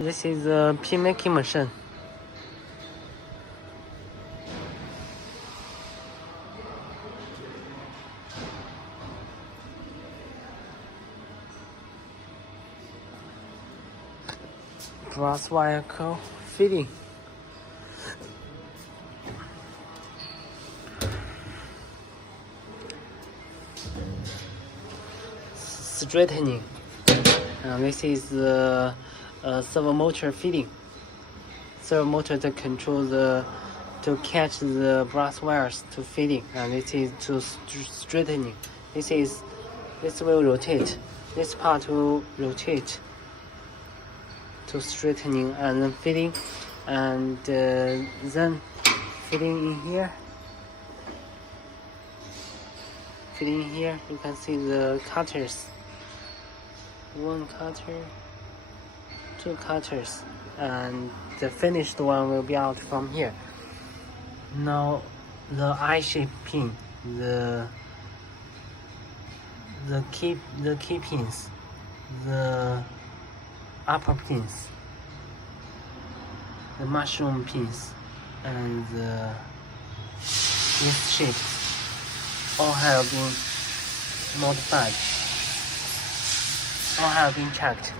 This is a pin making machine. Brass wire coil fitting. Straightening. This is the servo motor fitting. Servo motor to control to catch the brass wires to fitting, and this is to straightening. This will rotate. This part will rotate to straightening and then fitting, and then fitting in here. Fitting in here, you can see the cutters. One cutter, two cutters, and the finished one will be out from here. Now the I-shaped pin, the key pins, the upper pins, the mushroom pins, and this shape all have been modified. All have been checked.